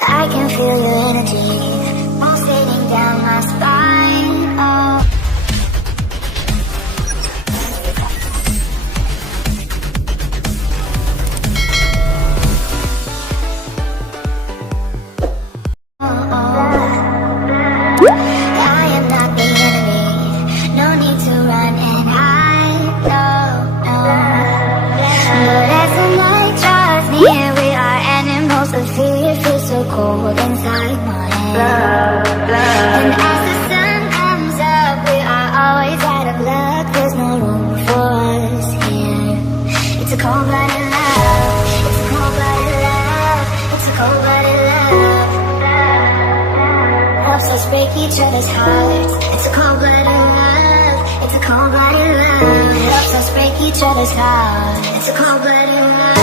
I can feel your energy pulsating down my spine. Oh. I am not the enemy. No need to run and hide. No. But as the night draws near, we are animals. The fear feels so cold inside my head. And as the sun comes up, we are always out of luck. There's no room for us here. It's a cold-blooded love. It's a cold-blooded love. It's a cold-blooded love. Helps us break each other's hearts. It's a cold-blooded love. It's a cold-blooded love. Helps us break each other's hearts. It's a cold-blooded love.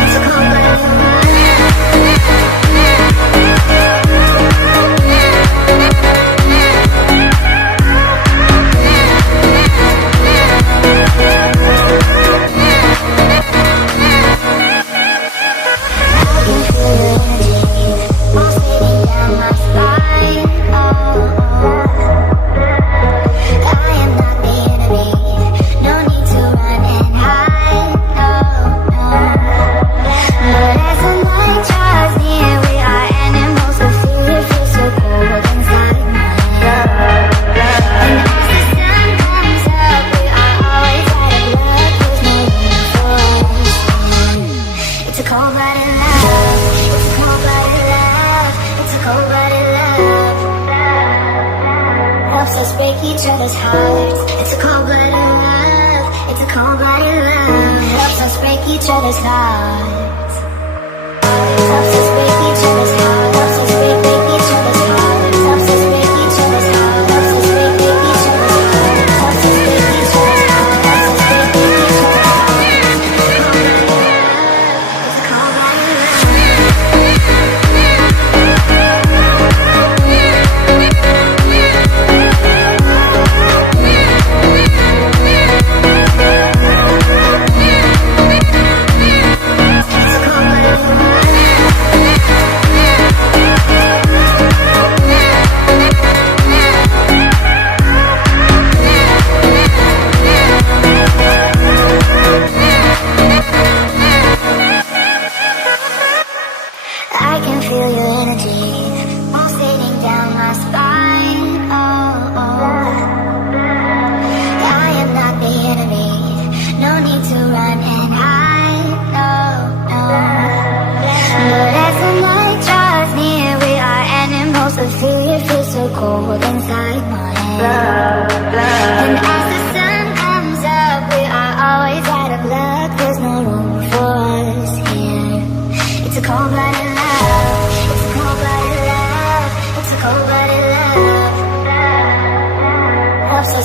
It's a cold-blooded love. It's a cold-blooded love. It's a cold-blooded love. Helps us break each other's hearts. It's a cold-blooded love. It's a cold-blooded love. Helps us break each other's hearts. Helps us break each other's hearts. Helps us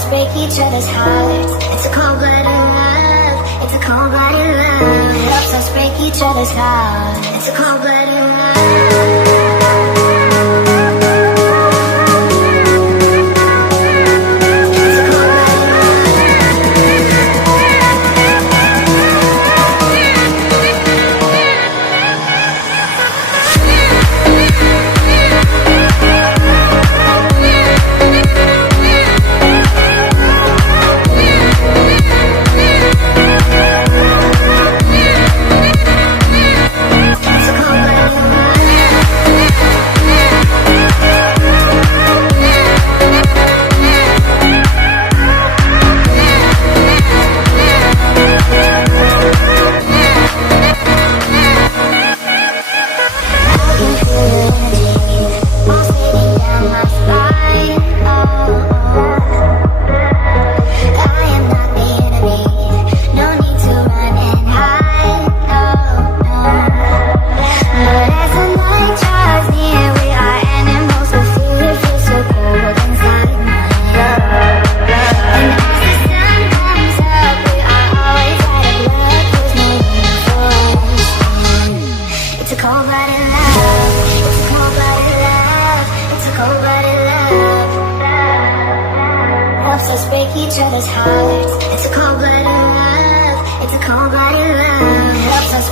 break each other's hearts. Helps us break each other's hearts. Helps us break each other's hearts. Helps us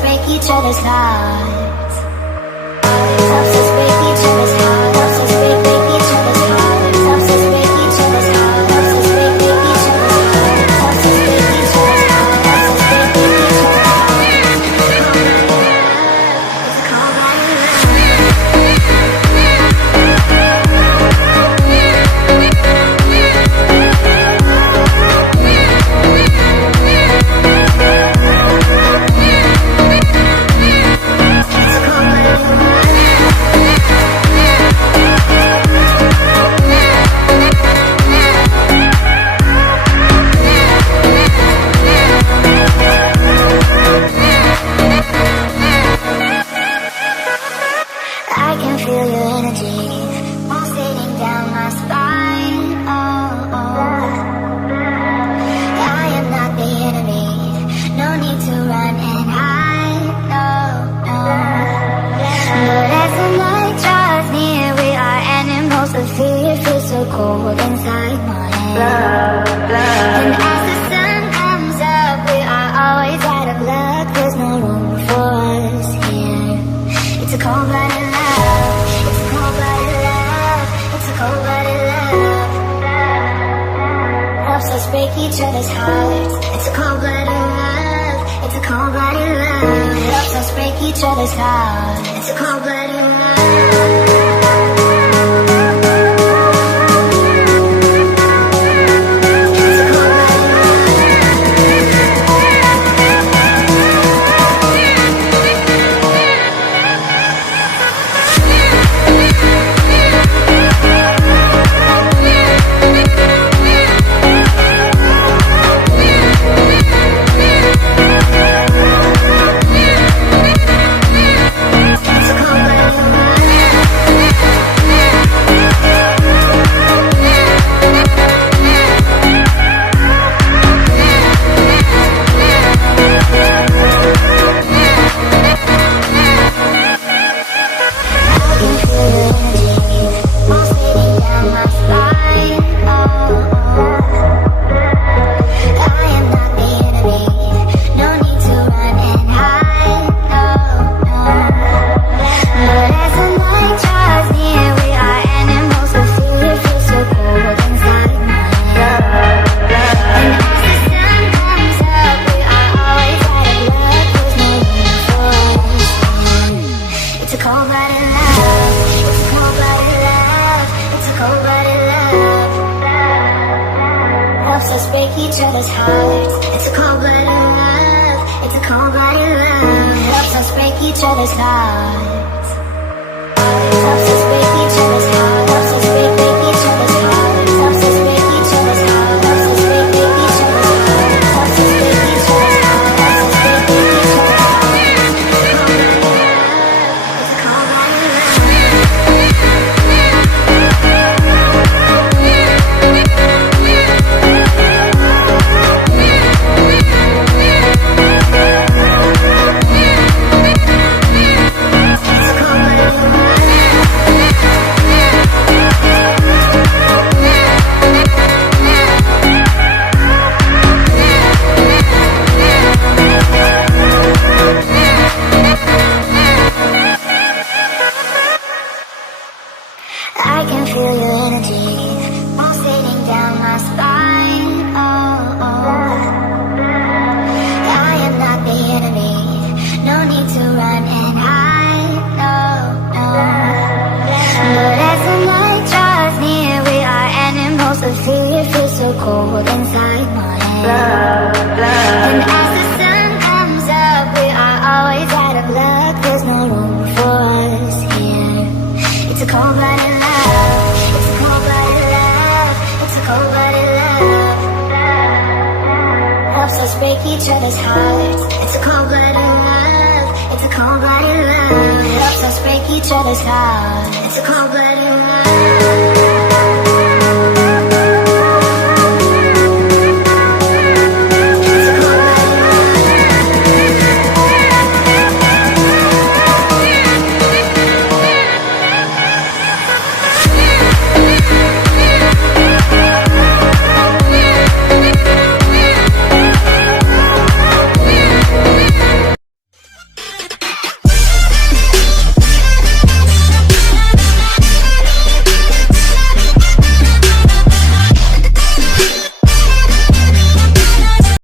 break each other's hearts. Helps us break each other's hearts. other's hearts. It's a cold-blooded love. It's a cold-blooded love. Helps us break each other's hearts. Helps us break each other's hearts. Helps us break each other's hearts. Helps us break each other's hearts. Helps us break each other's hearts. Helps us break each other's hearts. Helps us break each other's hearts. It's a cold-blooded I can feel your energy pulsating down my spine. Oh, oh. I am not the enemy. No need to run and hide. No, no. But as the night draws near, we are animals of fear. Feels so cold inside my head. And as the sun comes up, we are always out of luck. There's no room for us here. It's a cold-blooded love. It's a cold-blooded love. It's a cold-blooded love. Helps us break each other's hearts. It's a cold-blooded love. It's a cold-blooded love. Helps us break each other's hearts. It's a cold-blooded love.